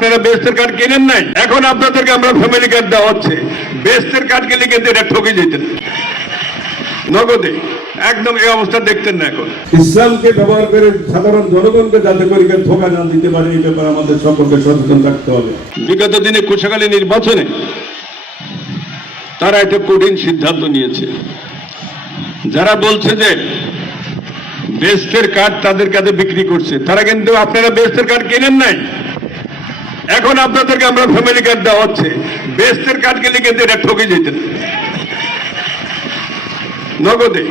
আপনারা বেহেশতের কার্ড কেনেন নাই, এখন আপনাদেরকে আমরা ফ্যামিলি কার্ড দেওয়া হচ্ছে। বেহেশতের কার্ড গেলে কিন্তু এটা ঠকে যেতেন নগদে, একদম এই অবস্থা দেখতেন না। এখন ইসলামকে ব্যবহার করে সাধারণ জনগণকে যাতে করে ধোঁকা না দিতে পারে এই ব্যাপারে আমাদের সকলকে সচেতন থাকতে হবে। বিগত দিনে কোষাগালী নির্বাচনে তারা একটা কঠিন সিদ্ধান্ত নিয়েছে। যারা বলছে যে বেহেশতের কার্ড তাদের কাছে বিক্রি করছে, তারা কিন্তু আপনারা বেহেশতের কার্ড কেনেন নাই, এখন আপনাদেরকে আমরা ফ্যামিলি কার্ড দেওয়া হচ্ছে। বেহেশতের কার্ড গেলে কিন্তু এটা ঠকে যেতেন নগদে,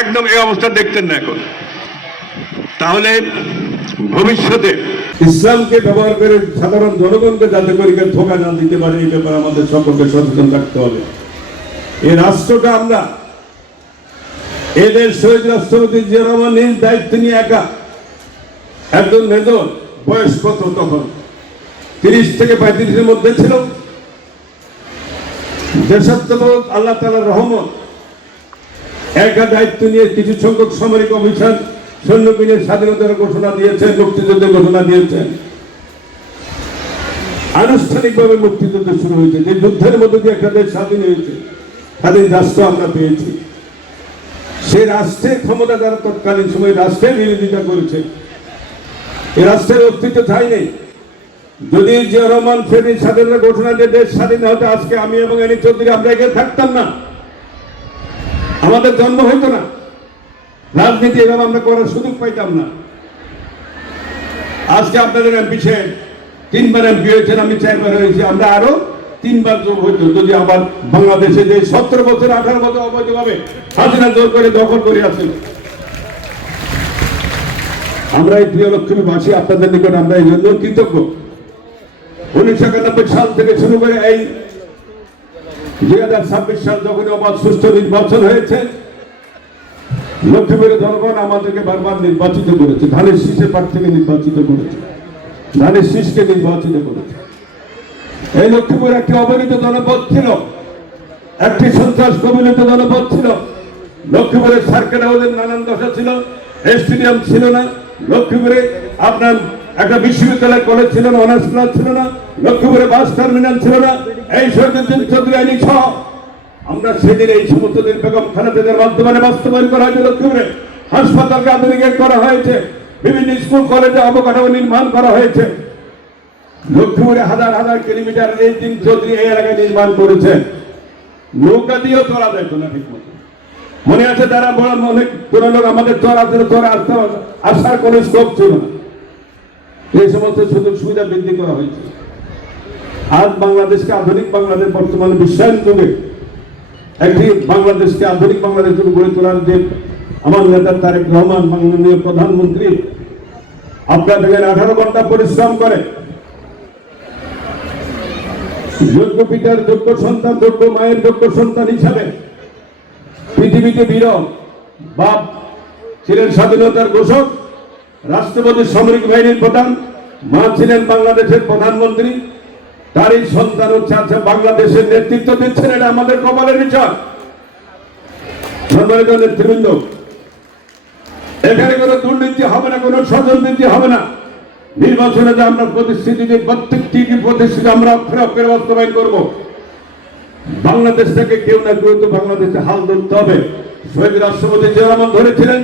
একদম এই অবস্থা দেখতেন না। এখন তাহলে ভবিষ্যতে ইসলামকে ব্যবহার করে সাধারণ জনগণকে যাতে করে ধোঁকা না দিতে পারে এই ব্যাপারে আমাদের সকলকে সচেতন থাকতে হবে। এই রাষ্ট্রটা আমরা এদের শহীদ রাষ্ট্রপতি জিয়া রহমান নিজ দায়িত্ব নিয়ে একা, একজন মেজর, বয়স কত তখন 30 থেকে 35-এর মধ্যে ছিল। দেশাত্মবোধ, আল্লাহ তাআলার রহমত, একা দায়িত্ব নিয়ে কিছু সংখ্যক সামরিক অফিসার সৈন্যবাহিনীর স্বাধীনতার ঘোষণা দিয়েছেন, মুক্তিযুদ্ধের ঘোষণা দিয়েছেন। আনুষ্ঠানিকভাবে মুক্তিযুদ্ধ শুরু হয়েছে, যে যুদ্ধের মধ্যে দিয়ে একটা দেশ স্বাধীন হয়েছে, স্বাধীন রাষ্ট্র আমরা পেয়েছি। সেই রাষ্ট্রের ক্ষমতা যারা তৎকালীন সময় রাষ্ট্রের বিরোধিতা করেছে, এই রাষ্ট্রের অস্তিত্ব ঠাঁই নেই। যদি জিয়া রহমান ফেরি স্বাধীনতা ঘোষণা দিয়ে দেশ স্বাধীন হতো, আজকে আমি এবং এনি চৌধুরী আমরা এখানে থাকতাম না, আমাদের জন্ম হইতো না, রাজনীতি এভাবে আমরা করার সুযোগ পাইতাম না। আজকে আপনাদের এমপি সাহেব 3বার এমপি হয়েছেন, আমি 4বার হয়েছি, আমরা আরো 3বার যোগ হইতো যদি আবার বাংলাদেশে যে 17 বছর 18 বছর অবৈধভাবে হাসিনা জোর করে দখল করে আছে। আমরা এই প্রিয় লক্ষ্মীবাসী আপনাদের নিকট আমরা এই জন্য কৃতজ্ঞ। 1991 সাল থেকে শুরু করে এই 2026 সাল যখন আবার সুষ্ঠু নির্বাচন হয়েছে, লক্ষ্মীপুরের জনগণ আমাদেরকে বারবার নির্বাচিত করেছে, ধানের শীষের প্রার্থীকে নির্বাচিত করেছে, ধানের শীষকে নির্বাচিত করেছে। এই লক্ষ্মীপুর একটি অবহেলিত জনপদ ছিল, একটি সন্ত্রাস কবলিত জনপদ ছিল। লক্ষ্মীপুরের সার্কেল হাউসের নানান দশা ছিল, স্টেডিয়াম ছিল না, লক্ষ্মীপুরে আপনার একটা বিশ্ববিদ্যালয় কলেজ ছিল না, অনার্স ক্লাস ছিল না, লক্ষ্মীপুরে বাস টার্মিনাল ছিল না। এই শহীদুদ্দিন চৌধুরী আইনি সহ আমরা সেদিন এই সমস্ত দিন বেগম খালেদাদের মাধ্যমে বাস্তবায়ন করা হয়েছে। লক্ষ্মীপুরে হাসপাতালকে আধুনিকায়ন করা হয়েছে, বিভিন্ন স্কুল কলেজে অবকাঠামো নির্মাণ করা হয়েছে। লক্ষ্মীপুরে হাজার হাজার কিলোমিটার এই দিন চৌধুরী এই এলাকায় নির্মাণ করেছেন। নৌকা দিয়েও চলা যেত না ঠিক মতো, মনে আছে যারা বড় অনেক পুরো আমাদের চর আসতে আসার কোন স্কোপ ছিল না। এই সমস্ত সুযোগ সুবিধা বৃদ্ধি করা হয়েছে। আজ বাংলাদেশকে আধুনিক বাংলাদেশ, বর্তমানে বিশ্বায়ন যুগে একটি বাংলাদেশকে আধুনিক বাংলাদেশ গড়ে তোলার যে আমার নেতা তারেক রহমান মাননীয় প্রধানমন্ত্রী আপনার দেখেন 18 ঘন্টা পরিশ্রম করে, যোগ্য পিতার যোগ্য সন্তান, যোগ্য মায়ের যোগ্য সন্তান হিসাবে পৃথিবীতে বিরল। বাপ ছিলেন স্বাধীনতার ঘোষক, রাষ্ট্রপতি সামরিক বাহিনীর প্রধান, মা ছিলেন বাংলাদেশের প্রধানমন্ত্রী, তারই সন্তান হচ্ছে আছে বাংলাদেশের নেতৃত্ব দিচ্ছেন। এটা আমাদের কপালের বিচার। সম্মানিত নেতৃবৃন্দ, এখানে কোনো দুর্নীতি হবে না, কোনো স্বজননীতি হবে না। নির্বাচনে যে আমরা প্রতিশ্রুতি দিই, প্রত্যেকটি প্রতিশ্রুতি আমরা অক্ষরে অক্ষরে বাস্তবায়ন করব। বাংলাদেশ থেকে কেউ না কেউ তো বাংলাদেশে হাল ধরতে হবে। শহীদ রাষ্ট্রপতি জিয়া রহমান ধরেছিলেন,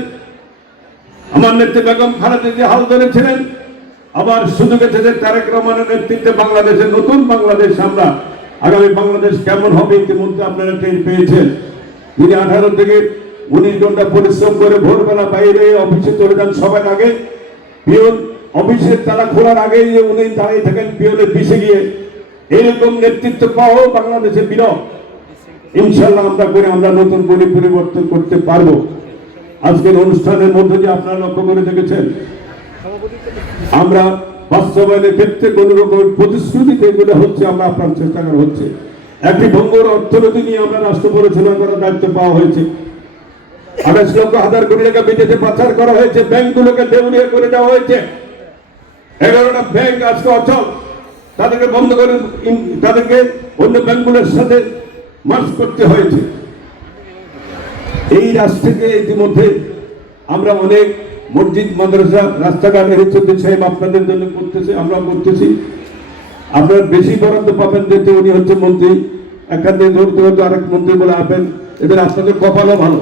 আমার নেত্রী বেগম খালেদা জিয়া হাল ধরেছিলেন, আবার সুযোগ এসেছে তারেক রহমানের নেতৃত্বে বাংলাদেশের নতুন বাংলাদেশ। আমরা আগামী বাংলাদেশ কেমন হবে ইতিমধ্যে আপনারা টের পেয়েছেন। তিনি 18 থেকে 19 ঘন্টা পরিশ্রম করে ভোরবেলা বাইরে অফিসে চলে যান সবার আগে, পিয়ন অফিসের তালা খোলার আগেই উনি দাঁড়িয়ে থাকেন পিয়নের পিছে গিয়ে। এরকম নেতৃত্ব পাওয়া বাংলাদেশে বিরল। ইনশাল্লাহ আমরা নতুন করে পরিবর্তন করতে পারবো। আজকের অনুষ্ঠানের মধ্যে যে আপনারা লক্ষ্য করে দেখেছেন, আমরা বাস্তবায়নের ক্ষেত্রে কোন রকমের প্রতিশ্রুতি যেগুলো হচ্ছে আমরা আপনার চেষ্টা করা হচ্ছে। একটি ভঙ্গুর অর্থনীতি নিয়ে আমরা রাষ্ট্র পরিচালনা করার দায়িত্ব পাওয়া হয়েছে। 28 লক্ষ হাজার কোটি টাকা বিদেশে পাচার করা হয়েছে, ব্যাংকগুলোকে দেউলিয়া করে দেওয়া হয়েছে। 11টা ব্যাংক আজকে অচল, তাদেরকে বন্ধ করে তাদেরকে অন্য ব্যাংকগুলোর সাথে মার্জ করতে হয়েছে। এই রাষ্ট্রকে ইতিমধ্যে আমরা অনেক মসজিদ, মাদ্রাসা, রাস্তাঘাট চৌধুরী সাহেব আপনাদের জন্য করতেছে, আমরা করতেছি। আপনারা বেশি বরাদ্দ পাবেন যেহেতু উনি হচ্ছে মন্ত্রী, এখান থেকে ধরতে হয়তো আরেক মন্ত্রী বলে আসবেন, এদের আপনাদের কপালও ভালো।